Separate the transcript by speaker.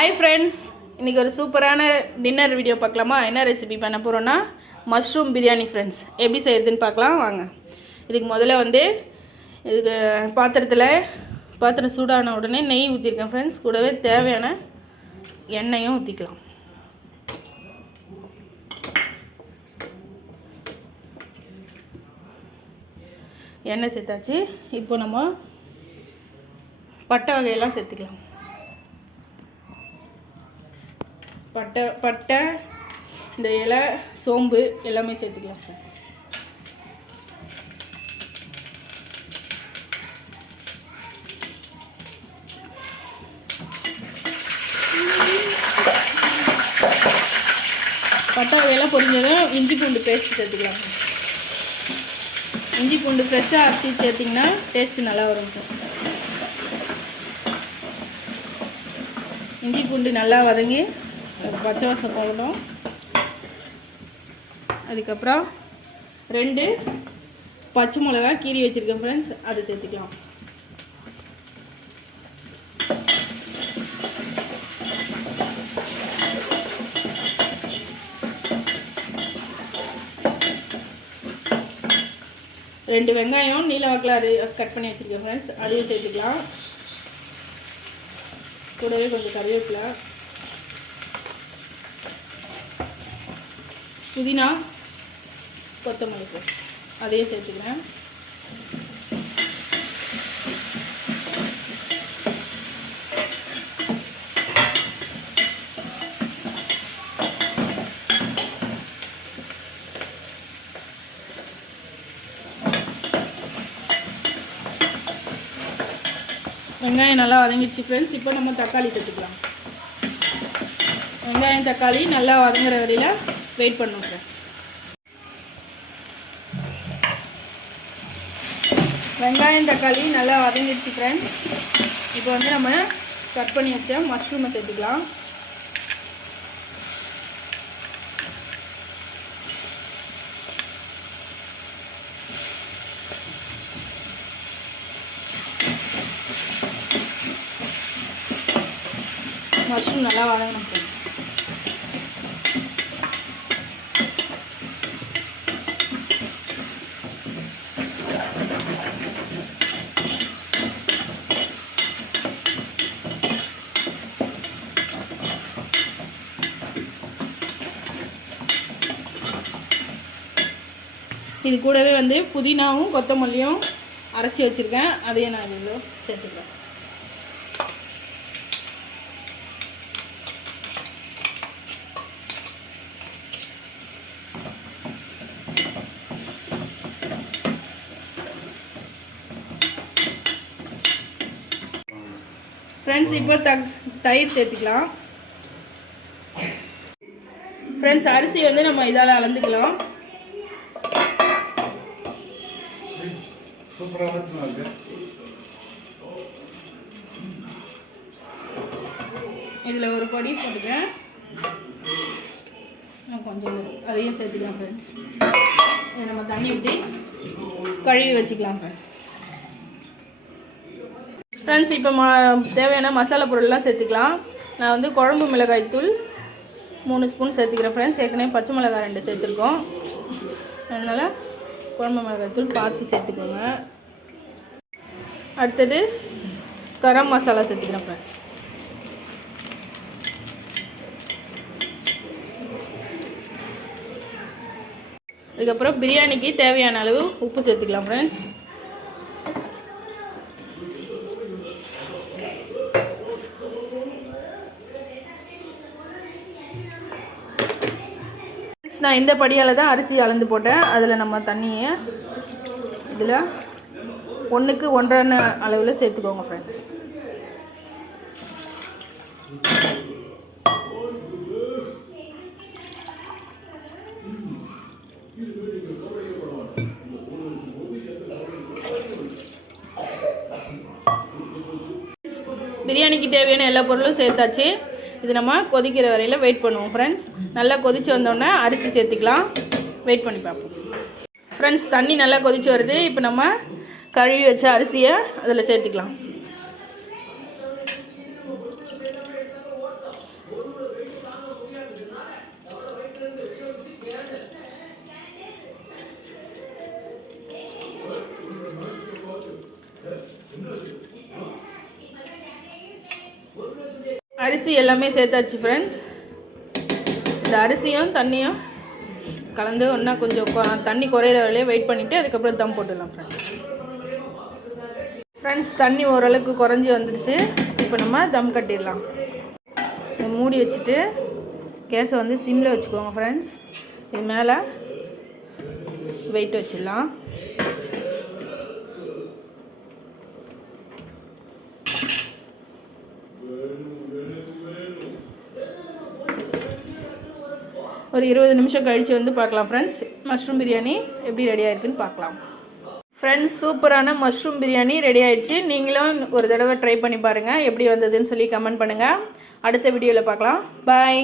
Speaker 1: Hi friends இன்றைக்கி ஒரு சூப்பரான டின்னர் வீடியோ பார்க்கலாமா? என்ன ரெசிபி பண்ண போகிறோன்னா மஷ்ரூம் பிரியாணி ஃப்ரெண்ட்ஸ் எப்படி செய்யறதுன்னு பார்க்கலாம். வாங்க. இதுக்கு முதல்ல வந்து இதுக்கு பாத்திரத்தில் பாத்திரம் சூடான உடனே நெய் ஊற்றிருக்கேன் ஃப்ரெண்ட்ஸ் கூடவே தேவையான எண்ணெயும் ஊற்றிக்கலாம் எண்ணெய் சேர்த்தாச்சு. இப்போ நம்ம பட்டை வகையெல்லாம் சேர்த்துக்கலாம். பட்டை பட்டை இந்த இலை சோம்பு எல்லாமே சேர்த்துக்கலாம். சார் பட்டை வகையெல்லாம் பொரிஞ்சதும் இஞ்சி பூண்டு பேஸ்ட் சேர்த்துக்கலாம். இஞ்சி பூண்டு ஃப்ரெஷ்ஷாக அரைச்சி சேர்த்திங்கன்னா டேஸ்ட்டு நல்லா வரும். சார் இஞ்சி பூண்டு நல்லா வதங்கி பச்சை வாசம் போகணும் அதுக்கப்புறம் ரெண்டு பச்சை மிளகா கீரி வச்சுருக்கேன் ஃப்ரெண்ட்ஸ் அதை சேர்த்துக்கலாம். ரெண்டு வெங்காயம் நீல வாக்கில் அது கட் பண்ணி வச்சுருக்கேன் ஃப்ரெண்ட்ஸ் அதையும் சேர்த்துக்கலாம். கூடவே கொஞ்சம் கருவேப்பிலை. புதினா கொத்தமல்லி ஃப்ரெண்ட்ஸ் அதையும் சேர்த்துக்கிறேன். வெங்காயம் நல்லா வதங்கிடுச்சு ஃப்ரெண்ட்ஸ் இப்போ நம்ம தக்காளி சேர்த்துக்கலாம். வெங்காயம் தக்காளி நல்லா வதங்குற வரையில் வெயிட் பண்ணும் ஃப்ரெண்ட்ஸ் வெங்காயம் தக்காளி நல்லா வதங்கிடுச்சு ஃப்ரெண்ட்ஸ் இப்போ வந்து நம்ம கட் பண்ணி வச்ச மஷ்ரூமை சேர்த்துக்கலாம். மஷ்ரூம் நல்லா வதங்கணும் இது கூடவே வந்து புதினாவும் கொத்தமல்லியும் அரைச்சி வச்சுருக்கேன். அதையும் நான் இதில் சேர்த்துக்கிறேன். ஃப்ரெண்ட்ஸ் இப்போ த தயிர் சேர்த்துக்கலாம். ஃப்ரெண்ட்ஸ் அரிசி வந்து நம்ம இதால் அளந்துக்கலாம். இதில் ஒரு பொடி போட்டுக்கேன் கொஞ்சம் அதையும் சேர்த்துக்கலாம் ஃப்ரெண்ட்ஸ் இதை நம்ம தண்ணி ஊற்றி கழுவி வச்சுக்கலாம் ஃப்ரெண்ட்ஸ் ஃப்ரெண்ட்ஸ் இப்போ ம தேவையான மசாலா பொருள்லாம் சேர்த்துக்கலாம். நான் வந்து குழம்பு மிளகாய் தூள் மூணு ஸ்பூன் சேர்த்துக்கிறேன் ஃப்ரெண்ட்ஸ் ஏற்கனவே பச்சை மிளகாய் ரெண்டு சேர்த்துருக்கோம். அதனால் குழம்பு மிளகாய் தூள் பார்த்து சேர்த்துக்கோங்க. அடுத்தது கரம் மசாலா சேர்த்துக்கிறேன் ஃப்ரெண்ட்ஸ் அதுக்கப்புறம் பிரியாணிக்கு தேவையான அளவு உப்பு சேர்த்துக்கலாம் ஃப்ரெண்ட்ஸ் நான் இந்த படியால் தான் அரிசி அளந்து போட்டேன். அதில் நம்ம தண்ணியை இதில் ஒன்றுக்கு ஒன்றரை அளவில் சேர்த்துக்கோங்க ஃப்ரெண்ட்ஸ் பிரியாணிக்கு தேவையான எல்லா பொருளும் சேர்த்தாச்சு. இது நம்ம கொதிக்கிற வரையில் வெயிட் பண்ணுவோம் ஃப்ரெண்ட்ஸ் நல்லா கொதிச்சு வந்தோடனே அரிசி சேர்த்துக்கலாம். வெயிட் பண்ணி பார்ப்போம். ஃப்ரெண்ட்ஸ் தண்ணி நல்லா கொதிச்சு வருது. இப்போ நம்ம கழுவி வச்ச அரிசியை அதில் சேர்த்துக்கலாம். அரிசி எல்லாமே சேர்த்தாச்சு ஃப்ரெண்ட்ஸ் இந்த அரிசியும் தண்ணியும் கலந்து ஒன்றா கொஞ்சம் தண்ணி குறையிற வழியே வெயிட் பண்ணிவிட்டு அதுக்கப்புறம் தம் போட்டுடலாம் ஃப்ரெண்ட்ஸ் ஃப்ரெண்ட்ஸ் தண்ணி ஓரளவுக்கு குறைஞ்சி வந்துடுச்சு. இப்போ நம்ம தம் கட்டிடலாம். இதை மூடி வச்சுட்டு கேஸை வந்து சிம்மில் வச்சுக்கோங்க ஃப்ரெண்ட்ஸ் இது மேலே வெயிட் வச்சிடலாம். ஒரு இருபது நிமிஷம் கழித்து வந்து பார்க்கலாம் ஃப்ரெண்ட்ஸ் மஷ்ரூம் பிரியாணி எப்படி ரெடி ஆயிருக்குன்னு பார்க்கலாம். ஃப்ரெண்ட்ஸ் சூப்பரான மஷ்ரூம் பிரியாணி ரெடி ஆயிடுச்சு. நீங்களும் ஒரு தடவை ட்ரை பண்ணி பாருங்கள் எப்படி வந்ததுன்னு சொல்லி கமெண்ட் பண்ணுங்கள் அடுத்த வீடியோவில் பார்க்கலாம். பாய்